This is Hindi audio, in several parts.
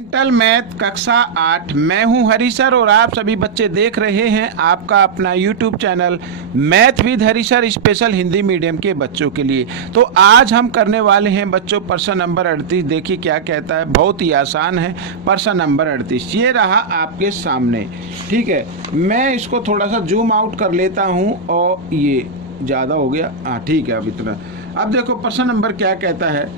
इंटल मैथ कक्षा 8। मैं हूं हरी सर और आप सभी बच्चे देख रहे हैं आपका अपना YouTube channel math with Hari sir special Hindi medium के बच्चों के लिए। तो आज हम करने वाले हैं बच्चों प्रश्न नंबर 38। देखिए क्या कहता है, बहुत ही आसान है। प्रश्न नंबर 38 ये रहा आपके सामने। ठीक है, मैं इसको थोड़ा सा जूम आउट कर लेता हूँ और ये ज़्यादा हो गया। हाँ ठीक है, अब इतना। अब देखो प्रश्न नंबर क्या कहता है।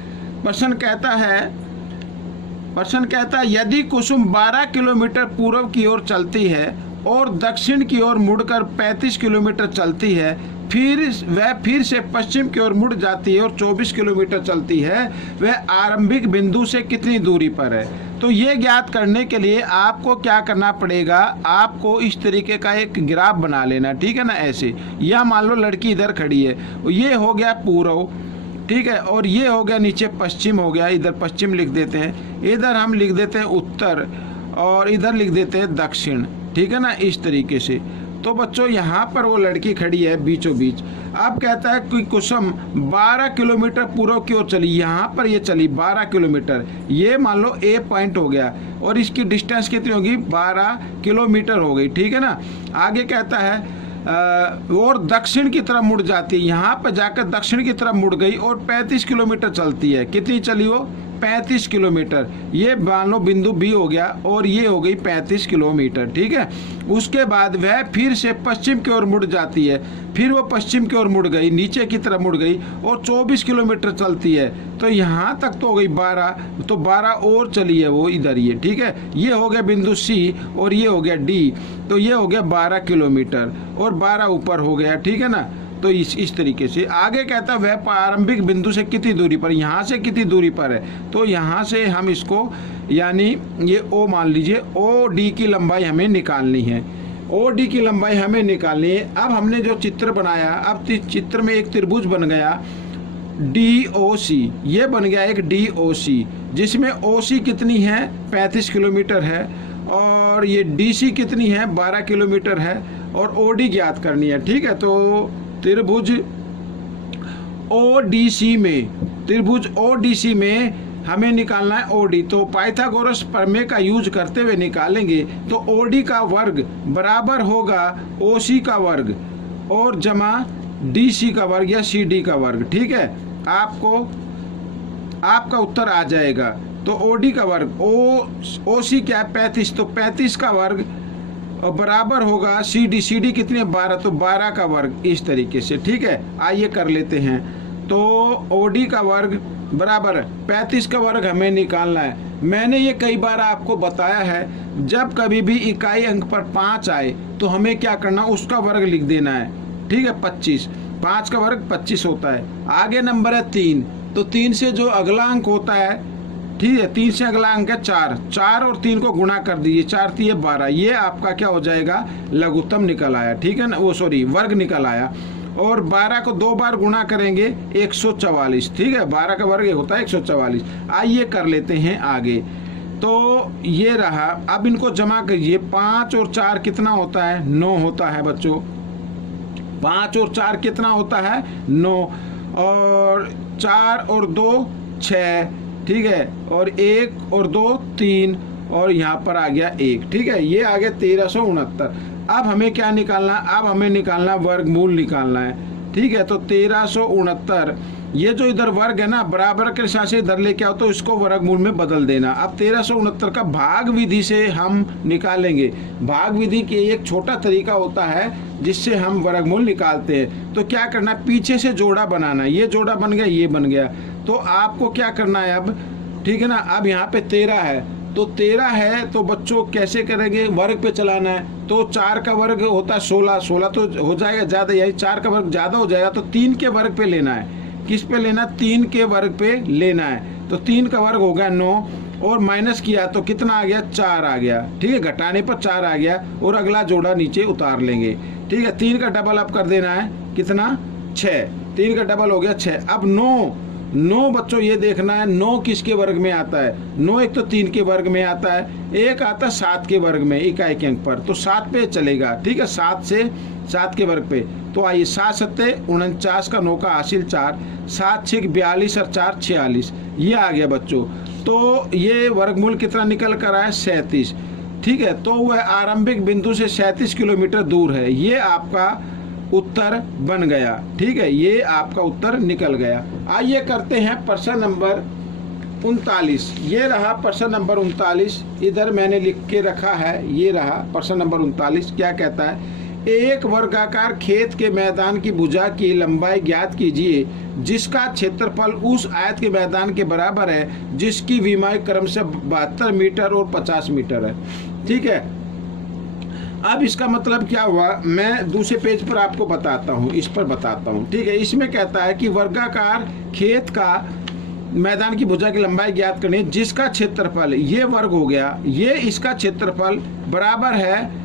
प्रश्न कहता है यदि कुसुम 12 किलोमीटर पूर्व की ओर चलती है और दक्षिण की ओर मुड़कर 35 किलोमीटर चलती है, फिर से पश्चिम की ओर मुड़ जाती है और 24 किलोमीटर चलती है, वह आरंभिक बिंदु से कितनी दूरी पर है। तो ये ज्ञात करने के लिए आपको क्या करना पड़ेगा, आपको इस तरीके का एक ग्राफ बना लेना। ठीक है ना, ऐसे। या मान लो लड़की इधर खड़ी है, ये हो गया पूर्व, ठीक है, और ये हो गया नीचे पश्चिम हो गया। इधर पश्चिम लिख देते हैं, इधर हम लिख देते हैं उत्तर और इधर लिख देते हैं दक्षिण। ठीक है ना, इस तरीके से। तो बच्चों यहाँ पर वो लड़की खड़ी है बीचों बीच। अब कहता है कि कुसुम 12 किलोमीटर पूर्व की ओर चली, यहाँ पर ये चली 12 किलोमीटर, ये मान लो ए पॉइंट हो गया और इसकी डिस्टेंस कितनी होगी, 12 किलोमीटर हो गई। ठीक है ना। आगे कहता है और दक्षिण की तरफ मुड़ जाती है, यहाँ पर जाकर दक्षिण की तरफ मुड़ गई और 35 किलोमीटर चलती है। कितनी चली वो, 35 किलोमीटर। ये मान लो बिंदु बी हो गया और ये हो गई 35 किलोमीटर। ठीक है। उसके बाद वह फिर से पश्चिम की ओर मुड़ जाती है, फिर वो पश्चिम की ओर मुड़ गई, नीचे की तरफ मुड़ गई और 24 किलोमीटर चलती है। तो यहाँ तक तो हो गई 12, तो 12 और चली है वो इधर ये। ठीक है, ये हो गया बिंदु सी और ये हो गया डी, तो ये हो गया 12 किलोमीटर और 12 ऊपर हो गया। ठीक है ना। तो इस तरीके से आगे कहता है वह प्रारंभिक बिंदु से कितनी दूरी पर, यहाँ से कितनी दूरी पर है। तो यहाँ से हम इसको यानी ये ओ मान लीजिए, ओ डी की लंबाई हमें निकालनी है। ओ डी की लंबाई हमें निकालनी है। अब हमने जो चित्र बनाया, अब चित्र में एक त्रिभुज बन गया डी ओ सी, ये बन गया एक डी ओ सी, जिसमें ओ सी कितनी है, 35 किलोमीटर है, और ये डी सी कितनी है, 12 किलोमीटर है, और ओ डी ज्ञात करनी है। ठीक है, तो त्रिभुज ओडीसी में हमें निकालना है ओडी। तो पाइथागोरस प्रमेय का यूज करते हुए निकालेंगे तो ओडी का वर्ग बराबर होगा ओसी का वर्ग और जमा डीसी का वर्ग या सीडी का वर्ग। ठीक है, आपका उत्तर आ जाएगा। तो ओडी का वर्ग ओसी क्या है, 35, तो 35 का वर्ग और बराबर होगा सी डी कितनी है, 12, तो 12 का वर्ग, इस तरीके से। ठीक है, आइए कर लेते हैं। तो ओडी का वर्ग बराबर 35 का वर्ग हमें निकालना है। मैंने ये कई बार आपको बताया है, जब कभी भी इकाई अंक पर 5 आए तो हमें क्या करना, उसका वर्ग लिख देना है। ठीक है, 25, 5 का वर्ग 25 होता है। आगे नंबर है 3, तो 3 से जो अगला अंक होता है, ठीक है, 3 से अगला अंक है 4, 4 और 3 को गुणा कर दीजिए, 4 3 12, ये आपका क्या हो जाएगा, लघुत्तम निकल आया। ठीक है ना, वो सॉरी वर्ग निकल आया। और 12 को 2 बार गुणा करेंगे 144। ठीक है, 12 का वर्ग होता है 144। आइए कर लेते हैं आगे। तो ये रहा, अब इनको जमा करिए। 5 और 4 कितना होता है, 9 होता है बच्चों। 5 और 4 कितना होता है, 9, और 4 और 2 6, ठीक है, और 1 और 2 3, और यहाँ पर आ गया 1। ठीक है, ये आ गया 1369। अब हमें क्या निकालना, अब हमें निकालना वर्गमूल निकालना है। ठीक है, तो 1369, ये जो इधर वर्ग है ना, बराबर के हिसाब से इधर लेके आओ तो इसको वर्गमूल में बदल देना। अब 1369 का भाग विधि से हम निकालेंगे। भाग विधि के एक छोटा तरीका होता है जिससे हम वर्गमूल निकालते हैं। तो क्या करना, पीछे से जोड़ा बनाना। ये जोड़ा बन गया, ये बन गया। तो आपको क्या करना है अब, ठीक है ना। अब यहाँ पे 13 है, तो 13 है तो बच्चों कैसे करेंगे, वर्ग पे चलाना है। तो 4 का वर्ग होता है 16, 16 तो हो जाएगा ज़्यादा, यही 4 का वर्ग ज़्यादा हो जाएगा, तो 3 के वर्ग पे लेना है। किस पे लेना, 3 के वर्ग पे लेना है। तो 3 का वर्ग हो गया 9, और माइनस किया तो कितना आ गया, 4 आ गया। ठीक है, घटाने पर 4 आ गया, और अगला जोड़ा नीचे उतार लेंगे। ठीक है, 3 का डबल अप कर देना है, कितना, 6, 3 का डबल हो गया 6। अब 9 बच्चों ये देखना है 9 किसके वर्ग में आता है। 9 एक तो 3 के वर्ग में आता है, एक आता है 7 के वर्ग में इकाई के अंक पर, तो 7 पे चलेगा। ठीक है, 7 के वर्ग पे। तो आइए, 7 सत्ते 49 का 9 का हासिल 4, 7 6 42 और 4 46, ये आ गया बच्चों। तो ये वर्गमूल कितना निकल कर आया 37, ठीक है। तो वह आरंभिक बिंदु से 37 किलोमीटर दूर है, ये आपका उत्तर बन गया, ठीक है, ये आपका उत्तर निकल गया। आइए करते हैं प्रश्न नंबर 39। ये रहा प्रश्न नंबर 39, इधर मैंने लिख के रखा है, ये रहा प्रश्न नंबर 39। क्या कहता है, एक वर्गाकार खेत के मैदान की भुजा की लंबाई ज्ञात कीजिए जिसका क्षेत्रफल उस आयत के मैदान के बराबर है जिसकी विमाई क्रमशः 72 मीटर और 50 मीटर है, ठीक है। अब इसका मतलब क्या हुआ, मैं दूसरे पेज पर आपको बताता हूँ, इस पर बताता हूँ, ठीक है। इसमें कहता है कि वर्गाकार खेत का मैदान की भुजा की लंबाई ज्ञात करनी है जिसका क्षेत्रफल, ये वर्ग हो गया, ये इसका क्षेत्रफल बराबर है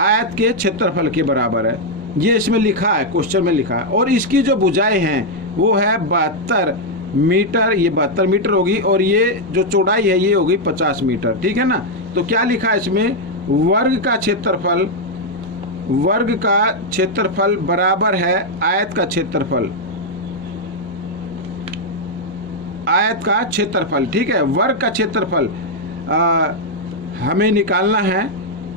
आयत के क्षेत्रफल के बराबर है, ये इसमें लिखा है, क्वेश्चन में लिखा है। और इसकी जो भुजाएं हैं वो है 72 मीटर, ये 72 मीटर होगी, और ये जो चौड़ाई है ये होगी 50 मीटर, ठीक है ना। तो क्या लिखा है इसमें, वर्ग का क्षेत्रफल बराबर है आयत का क्षेत्रफल, आयत का क्षेत्रफल, ठीक है। वर्ग का क्षेत्रफल हमें निकालना है,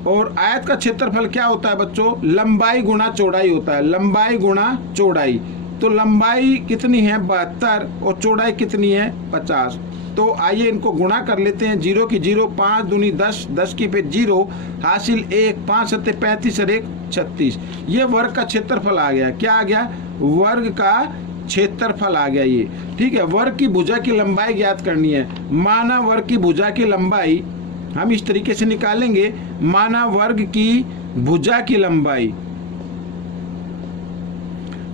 और आयत का क्षेत्रफल क्या होता है बच्चों, लंबाई गुणा चौड़ाई होता है, लंबाई गुणा चौड़ाई। तो लंबाई कितनी है 72 और चौड़ाई कितनी है 50। तो आइए इनको गुणा कर लेते हैं, 0 की 0, 5 दूनी 10, 10 की पे 0, हासिल 1, 5 सत्ते 35 और 1 36। ये वर्ग का क्षेत्रफल आ गया, क्या आ गया, वर्ग का क्षेत्रफल आ गया ये, ठीक है। वर्ग की भुजा की लंबाई ज्ञात करनी है, माना वर्ग की भुजा की लंबाई हम इस तरीके से निकालेंगे, माना वर्ग की भुजा की लंबाई,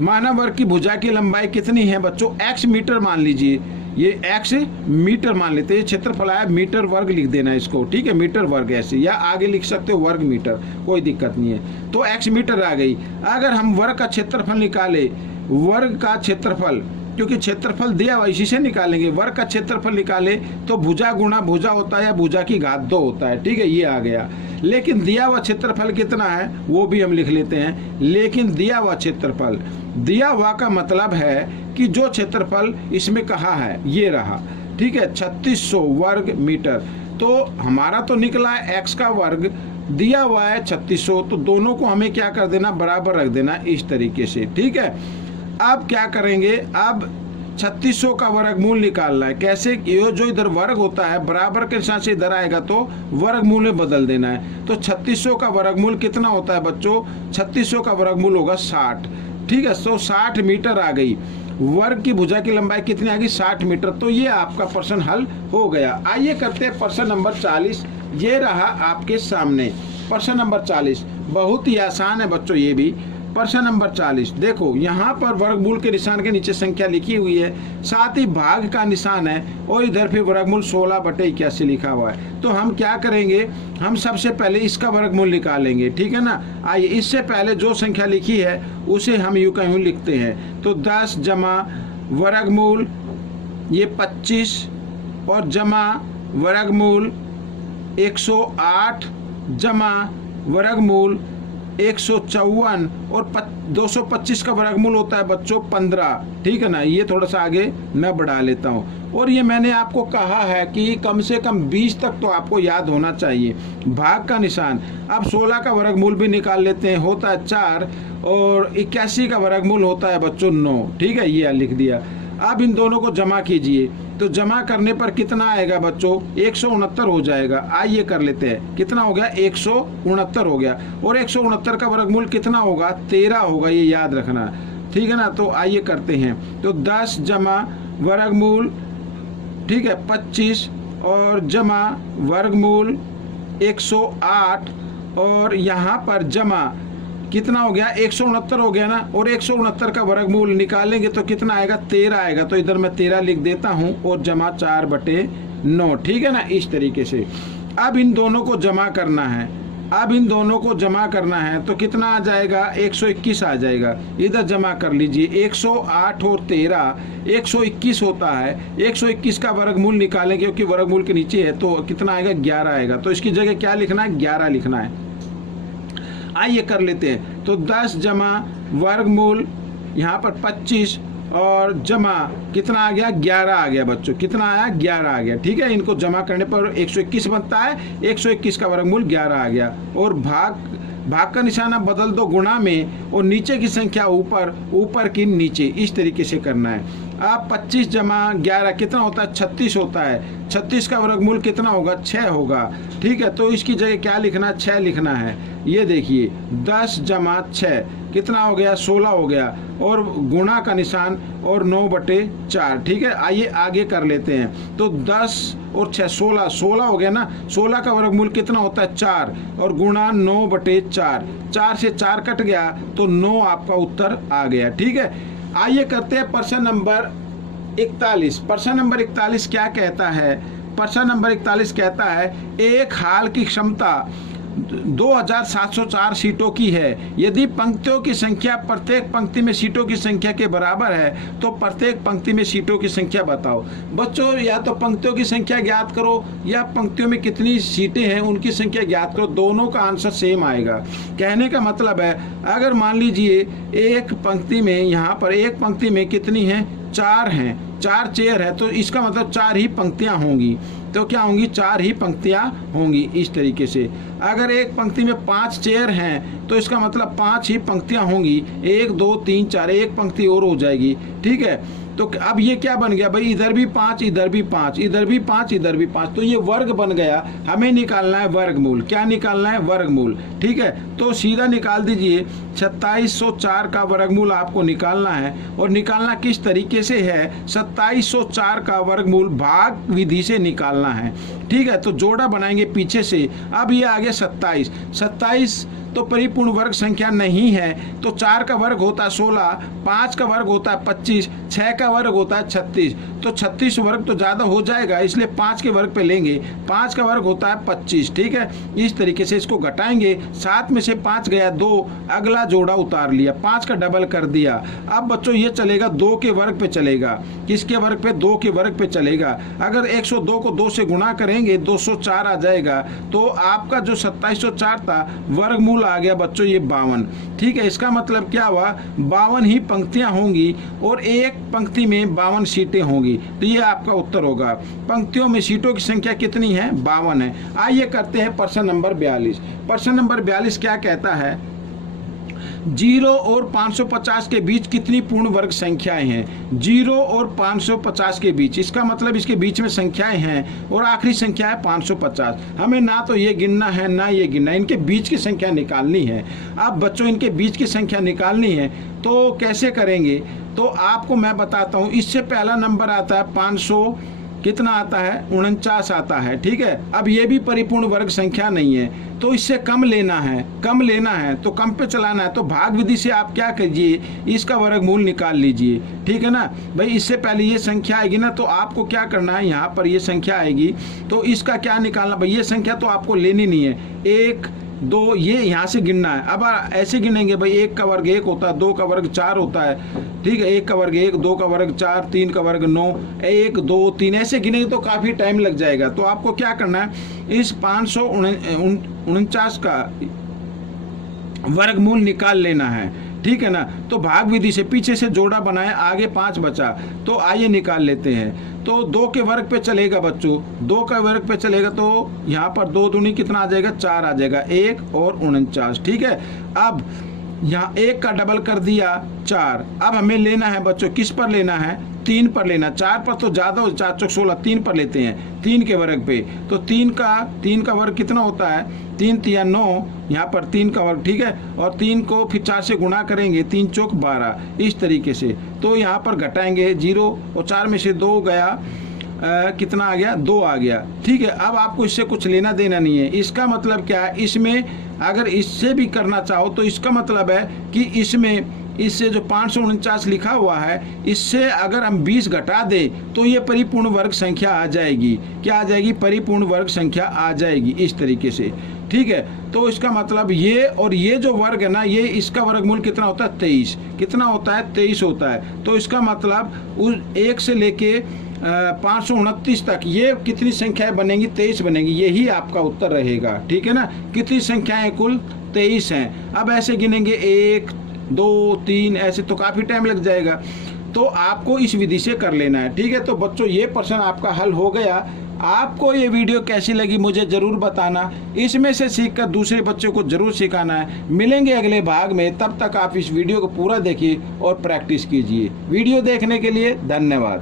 माना वर्ग की भुजा की लंबाई कितनी है बच्चों, x मीटर मान लीजिए, ये x मीटर मान लेते हैं, क्षेत्रफल आया मीटर वर्ग लिख देना इसको, ठीक है, मीटर वर्ग ऐसे, या आगे लिख सकते हो वर्ग मीटर, कोई दिक्कत नहीं है। तो x मीटर आ गई। अगर हम वर्ग का क्षेत्रफल निकाले, वर्ग का क्षेत्रफल, क्योंकि क्षेत्रफल दिया हुआ इसी से निकालेंगे, वर्ग का क्षेत्रफल निकाले तो भुजा गुणा भुजा होता है या भुजा की घात 2 होता है, ठीक है, ये आ गया। लेकिन दिया हुआ क्षेत्रफल कितना है वो भी हम लिख लेते हैं, लेकिन दिया हुआ क्षेत्रफल, दिया हुआ का मतलब है कि जो क्षेत्रफल इसमें कहा है ये रहा, ठीक है, 3600 वर्ग मीटर। तो हमारा तो निकला है x का वर्ग, दिया हुआ है 3600, तो दोनों को हमें क्या कर देना, बराबर रख देना इस तरीके से, ठीक है। अब क्या करेंगे, अब 3600 का वर्गमूल निकालना है। कैसे, ये जो इधर वर्ग होता है बराबर के निशान से इधर आएगा तो वर्गमूल में बदल देना है। तो 3600 का वर्गमूल कितना होता है बच्चों, 3600 का वर्गमूल होगा 60, ठीक है। तो 60 मीटर आ गई। वर्ग की भुजा की लंबाई कितनी आ गई, 60 मीटर। तो ये आपका प्रश्न हल हो गया। आइए करते हैं प्रश्न नंबर 40। ये रहा आपके सामने प्रश्न नंबर 40, बहुत ही आसान है बच्चों ये भी। प्रश्न नंबर 40 देखो, यहाँ पर वर्गमूल के निशान के नीचे संख्या लिखी हुई है, साथ ही भाग का निशान है, और इधर फिर वर्गमूल 16/81 लिखा हुआ है। तो हम क्या करेंगे, हम सबसे पहले इसका वर्गमूल निकालेंगे, ठीक है ना। आइए, इससे पहले जो संख्या लिखी है उसे हम यूं का यूं लिखते हैं। तो 10 जमा वर्गमूल ये 25 और जमा वर्गमूल 108 जमा वर्गमूल 154 और 225 का वर्गमूल होता है बच्चों 15, ठीक है ना। ये थोड़ा सा आगे मैं बढ़ा लेता हूँ। और ये मैंने आपको कहा है कि कम से कम 20 तक तो आपको याद होना चाहिए। भाग का निशान, अब 16 का वर्गमूल भी निकाल लेते हैं, होता है 4, और 81 का वर्गमूल होता है बच्चों 9, ठीक है, ये लिख दिया। अब इन दोनों को जमा कीजिए, तो जमा करने पर कितना आएगा बच्चों, 169 हो जाएगा। आइए कर लेते हैं, कितना हो गया, 169 हो गया। और 169 का वर्गमूल कितना होगा, 13 होगा, ये याद रखना, ठीक है ना। तो आइए करते हैं, तो 10 जमा वर्गमूल, ठीक है, 25 और जमा वर्गमूल 108, और यहाँ पर जमा कितना हो गया, 169 हो गया ना। और 169 का वर्गमूल निकालेंगे तो कितना आएगा, 13 आएगा। तो इधर मैं 13 लिख देता हूँ, और जमा 4/9, ठीक है ना, इस तरीके से। अब इन दोनों को जमा करना है, अब इन दोनों को जमा करना है तो कितना आ जाएगा, 121 आ जाएगा। इधर जमा कर लीजिए, 108 और 13 121 होता है। 121 का वर्गमूल निकालेंगे क्योंकि वर्गमूल के नीचे है, तो कितना आएगा, 11 आएगा। तो इसकी जगह क्या लिखना है, 11 लिखना है। आइए कर लेते हैं, तो 10 जमा वर्गमूल यहाँ पर 25 और जमा कितना आ गया 11 आ गया बच्चों, कितना आया 11 आ गया। ठीक है, इनको जमा करने पर 121 बनता है, 121 का वर्गमूल 11 आ गया। और भाग का निशाना बदल दो गुणा में और नीचे की संख्या ऊपर, ऊपर की नीचे, इस तरीके से करना है। अब 25 जमा 11 कितना होता है 36 होता है। 36 का वर्गमूल कितना होगा 6 होगा। ठीक है, तो इसकी जगह क्या लिखना 6 लिखना है। ये देखिए 10 जमा 6 कितना हो गया 16 हो गया और गुणा का निशान और 9/4। ठीक है, आइए आगे कर लेते हैं। तो 10 और 6 16 हो गया ना। 16 का वर्गमूल कितना होता है 4 और गुणा 9/4। 4 से 4 कट गया तो 9 आपका उत्तर आ गया। ठीक है, आइए करते हैं प्रश्न नंबर 41। प्रश्न नंबर 41 क्या कहता है? प्रश्न नंबर 41 कहता है एक हॉल की क्षमता 2704 सीटों की है। यदि पंक्तियों की संख्या प्रत्येक पंक्ति में सीटों की संख्या के बराबर है तो प्रत्येक पंक्ति में सीटों की संख्या बताओ। बच्चों या तो पंक्तियों की संख्या ज्ञात करो या पंक्तियों में कितनी सीटें हैं उनकी संख्या ज्ञात करो, दोनों का आंसर सेम आएगा। कहने का मतलब है अगर मान लीजिए एक पंक्ति में, यहाँ पर एक पंक्ति में कितनी है 4 हैं, 4 चेयर है, तो इसका मतलब 4 ही पंक्तियां होंगी। तो क्या होंगी 4 ही पंक्तियां होंगी इस तरीके से। अगर एक पंक्ति में 5 चेयर हैं तो इसका मतलब 5 ही पंक्तियां होंगी। 1 2 3 4, एक पंक्ति और हो जाएगी। ठीक है, तो अब ये क्या बन गया भाई, इधर भी 5 इधर भी 5, इधर भी 5 इधर भी 5, तो ये वर्ग बन गया। हमें निकालना है वर्गमूल। क्या निकालना है वर्गमूल। ठीक है, तो सीधा निकाल दीजिए 2704 का वर्गमूल आपको निकालना है। और निकालना किस तरीके से है, 2704 का वर्गमूल भाग विधि से निकालना है। ठीक है, तो जोड़ा बनाएंगे पीछे से। अब ये आ गया 27। 27 तो परिपूर्ण वर्ग संख्या नहीं है, तो 4 का वर्ग होता है 16, 5 का वर्ग होता है 25, 6 का वर्ग होता है 36। तो 36 वर्ग तो ज़्यादा हो जाएगा, इसलिए 5 के वर्ग पे लेंगे। 5 का वर्ग होता है 25। ठीक है, इस तरीके से इसको घटाएंगे। 7 में से 5 गया 2, अगला जोड़ा उतार लिया, 5 का डबल कर दिया। अब बच्चों ये चलेगा 2 के वर्ग पे चलेगा। किसके वर्ग पे? 2 के वर्ग पे चलेगा। अगर 102 को 2 से गुणा करेंगे 204 आ जाएगा। तो आपका जो 2704 था वर्गमूल आ गया बच्चों ये 52। ठीक है, इसका मतलब क्या हुआ 52 ही पंक्तियां होंगी और एक पंक्ति में 52 सीटें होंगी। तो ये आपका उत्तर होगा। पंक्तियों में सीटों की संख्या कितनी है 52 है। आइए करते हैं प्रश्न नंबर 42। प्रश्न नंबर 42 क्या कहता है 0 और 550 के बीच कितनी पूर्ण वर्ग संख्याएं हैं। 0 और 550 के बीच, इसका मतलब इसके बीच में संख्याएं हैं और आखिरी संख्या है 550। हमें ना तो ये गिनना है ना ये गिनना है, इनके बीच की संख्या निकालनी है। अब बच्चों इनके बीच की संख्या निकालनी है तो कैसे करेंगे, तो आपको मैं बताता हूँ। इससे पहला नंबर आता है 500, कितना आता है 49 आता है। ठीक है, अब ये भी परिपूर्ण वर्ग संख्या नहीं है, तो इससे कम लेना है, कम लेना है तो कम पे चलाना है। तो भाग विधि से आप क्या कीजिए, इसका वर्गमूल निकाल लीजिए। ठीक है ना भाई, इससे पहले ये संख्या आएगी ना, तो आपको क्या करना है, यहाँ पर ये संख्या आएगी तो इसका क्या निकालना भाई, ये संख्या तो आपको लेनी नहीं है। 1 2 ये यहाँ से गिनना है। अब ऐसे गिनेंगे भाई, 1 का वर्ग 1 होता है, 2 का वर्ग 4 होता है। ठीक है, 1 का वर्ग 1, 2 का वर्ग 4, 3 का वर्ग 9, 1 2 3 ऐसे गिनेंगे तो काफ़ी टाइम लग जाएगा। तो आपको क्या करना है, इस 549 का वर्गमूल निकाल लेना है। ठीक है ना, तो भाग विधि से पीछे से जोड़ा बनाया, आगे 5 बचा, तो आइए निकाल लेते हैं। तो 2 के वर्ग पे चलेगा बच्चों, 2 का वर्ग पे चलेगा तो यहाँ पर 2 दूनी कितना आ जाएगा 4 आ जाएगा, 1 और 49। ठीक है, अब यहाँ 1 का डबल कर दिया 4। अब हमें लेना है बच्चों, किस पर लेना है 3 पर लेना। 4 पर तो ज़्यादा हो, 4 चौक 16, 3 पर लेते हैं, 3 के वर्ग पे। तो 3 का वर्ग कितना होता है 3 3 9, यहाँ पर 3 का वर्ग। ठीक है, और 3 को फिर 4 से गुणा करेंगे, 3 चौक 12, इस तरीके से। तो यहाँ पर घटाएंगे 0 और 4 में से 2 गया, कितना आ गया 2 आ गया। ठीक है, अब आपको इससे कुछ लेना देना नहीं है। इसका मतलब क्या है, इसमें अगर इससे भी करना चाहो तो इसका मतलब है कि इससे जो 549 लिखा हुआ है, इससे अगर हम 20 घटा दें तो ये परिपूर्ण वर्ग संख्या आ जाएगी। क्या आ जाएगी, परिपूर्ण वर्ग संख्या आ जाएगी इस तरीके से। ठीक है, तो इसका मतलब ये और ये जो वर्ग है ना, ये इसका वर्गमूल कितना होता है 23। कितना होता है 23 होता है। तो इसका मतलब उस 1 से लेके 529 तक ये कितनी संख्याएं बनेंगी 23 बनेंगी, यही आपका उत्तर रहेगा। ठीक है ना, कितनी संख्याएं कुल 23 हैं। अब ऐसे गिनेंगे 1 2 3 ऐसे तो काफ़ी टाइम लग जाएगा। तो आपको इस विधि से कर लेना है। ठीक है, तो बच्चों ये प्रश्न आपका हल हो गया। आपको ये वीडियो कैसी लगी मुझे ज़रूर बताना, इसमें से सीखकर दूसरे बच्चों को ज़रूर सिखाना है। मिलेंगे अगले भाग में, तब तक आप इस वीडियो को पूरा देखिए और प्रैक्टिस कीजिए। वीडियो देखने के लिए धन्यवाद।